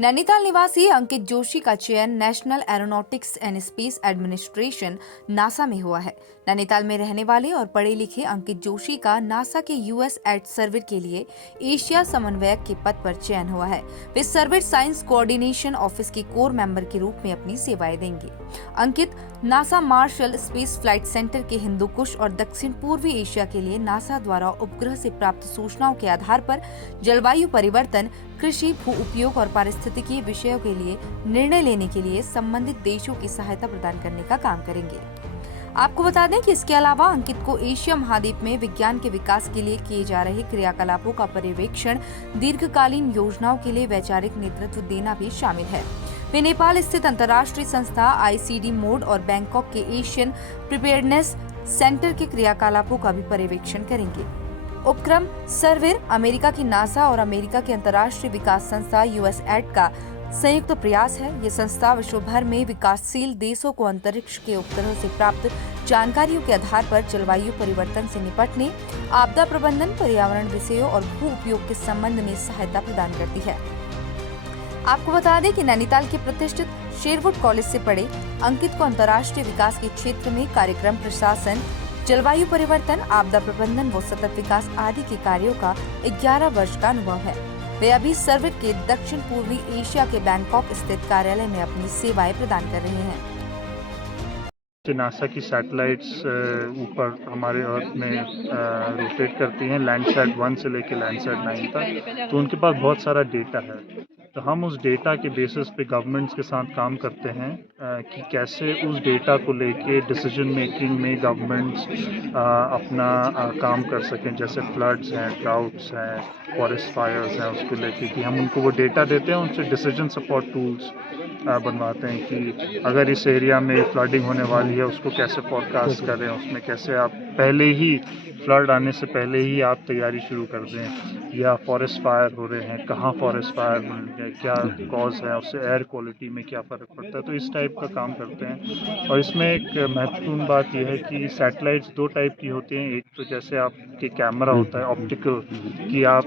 नैनीताल निवासी अंकित जोशी का चयन national aeronautics and space administration NASA में हुआ है। नैनीताल में रहने वाले और पढ़े लिखे अंकित जोशी का नासा के यूएस एड सर्वर के लिए एशिया समन्वयक के पद पर चयन हुआ है। वे सर्वर साइंस कोऑर्डिनेशन ऑफिस के कोर मेंबर के रूप में अपनी सेवाएं देंगे। Ankit NASA Marshall space flight Center के हिंदू कुश और दक्षिण पूर्वी एशिया के लिए नासा द्वारा उपग्रह से प्राप्त सूचनाओं के आधार पर जलवायु परिवर्तन, कृषि, भू उपयोग और पारिस्थितिकीय विषयों के लिए निर्णय लेने के लिए संबंधित देशों की सहायता प्रदान करने का काम करेंगे। आपको बता दें कि इसके अलावा अंकित को एशिया महाद्वीप में विज्ञान के विकास के लिए किए जा रहे क्रियाकलापों का पर्यवेक्षण, दीर्घकालीन योजनाओं के लिए वैचारिक नेतृत्व देना भी शामिल है। वे नेपाल स्थित अंतर्राष्ट्रीय संस्था ICD मोड और बैंकॉक के एशियन प्रिपेयर्डनेस सेंटर के क्रियाकलापों का भी पर्यवेक्षण करेंगे। उपक्रम सर्वर अमेरिका की नासा और अमेरिका के अंतर्राष्ट्रीय विकास संस्था USAID का संयुक्त प्रयास है। ये संस्था विश्व भर में विकासशील देशों को अंतरिक्ष के उपग्रह से प्राप्त जानकारियों के आधार पर जलवायु परिवर्तन से निपटने, आपदा प्रबंधन, पर्यावरण विषयों और भू उपयोग के संबंध में सहायता प्रदान करती है। आपको बता दें कि नैनीताल के प्रतिष्ठित शेरवुड कॉलेज से पढ़े अंकित को अंतर्राष्ट्रीय विकास के क्षेत्र में कार्यक्रम प्रशासन, जलवायु परिवर्तन, आपदा प्रबंधन व सतत विकास आदि के कार्यों का 11 वर्ष का अनुभव है। वे अभी सर्वर के दक्षिण पूर्वी एशिया के बैंकॉक स्थित कार्यालय में अपनी सेवाएं प्रदान कर रहे हैं। नासा की सैटेलाइट्स ऊपर हमारे अर्थ में रोटेट करती हैं, लैंडसैट 1 से लेकर लैंडसैट 9 तक, तो उनके पास बहुत सारा डेटा है। तो हम उस डेटा के बेसिस पे गवर्नमेंट्स के साथ काम करते हैं कि कैसे उस डेटा को लेके डिसीजन मेकिंग में गवर्नमेंट्स अपना काम कर सकें। जैसे फ्लड्स हैं, ड्राउट्स हैं, फॉरेस्ट फायर्स हैं, उसको लेके कि हम उनको वो डेटा देते हैं, उनसे डिसीजन सपोर्ट टूल्स बनवाते हैं कि अगर इस एरिया में फ्लडिंग होने वाली है उसको कैसे फोरकास्ट करें, उसमें कैसे आप पहले ही फ्लड आने से पहले ही आप तैयारी शुरू कर दें। या फॉरेस्ट फायर हो रहे हैं, कहाँ फॉरेस्ट फायर हो रहे हैं, क्या कॉज है, उससे एयर क्वालिटी में क्या फ़र्क पड़ता है, तो इस टाइप का काम करते हैं। और इसमें एक महत्वपूर्ण बात यह है कि सैटेलाइट्स 2 टाइप की होती हैं। एक तो जैसे आपके कैमरा होता है ऑप्टिकल, कि आप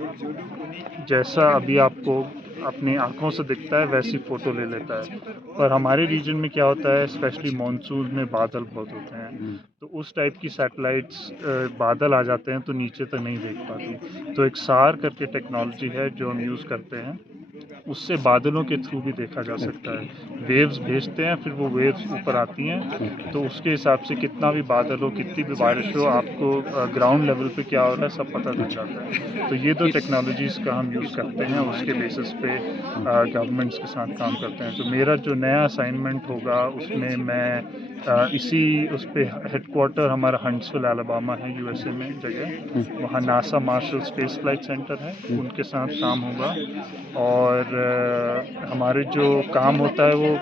जैसा अभी आपको अपनी आंखों से दिखता है वैसी फ़ोटो ले लेता है। पर हमारे रीजन में क्या होता है, स्पेशली मानसून में बादल बहुत होते हैं, तो उस टाइप की सैटेलाइट्स बादल आ जाते हैं तो नीचे तक नहीं देख पाती। तो एक सार करके टेक्नोलॉजी है जो हम यूज़ करते हैं, उससे बादलों के थ्रू भी देखा जा सकता है। वेव्स भेजते हैं, फिर वो वेव्स ऊपर आती हैं, तो उसके हिसाब से कितना भी बादल हो, कितनी भी बारिश हो, आपको ग्राउंड लेवल पे क्या हो रहा है सब पता चल जाता है। तो ये 2 टेक्नोलॉजीज़ का हम यूज़ करते हैं, उसके बेसिस पे गवर्नमेंट्स के साथ काम करते हैं। तो मेरा जो नया असाइनमेंट होगा उसमें मैं इसी उस पे हेडक्वार्टर हमारा हंट्सविल अलबामा है, USA में जगह, वहाँ NASA Marshall space flight centre है, उनके साथ काम होगा। और हमारे जो काम होता है वो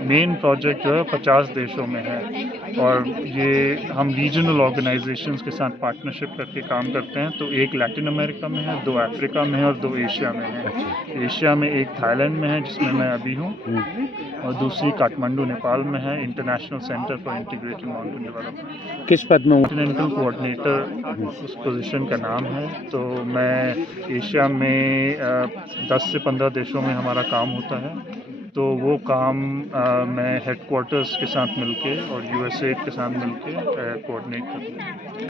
मेन प्रोजेक्ट जो है 50 देशों में है, और ये हम रीजनल ऑर्गेनाइजेशंस के साथ पार्टनरशिप करके काम करते हैं। तो एक लैटिन अमेरिका में है, 2 अफ्रीका में है और 2 एशिया में है। एशिया में एक थाईलैंड में है जिसमें मैं अभी हूँ, और दूसरी काठमांडू नेपाल में है, international centre for integrated mountain development. किस पद में? कॉन्टिनेंटल कोऑर्डिनेटर उस पोजीशन का नाम है। तो मैं एशिया में 10 से 15 देशों में हमारा काम होता है। तो वो काम मैं हेडक्वार्टर्स के साथ मिलके और USAID के साथ मिलके कोऑर्डिनेट करता हूँ।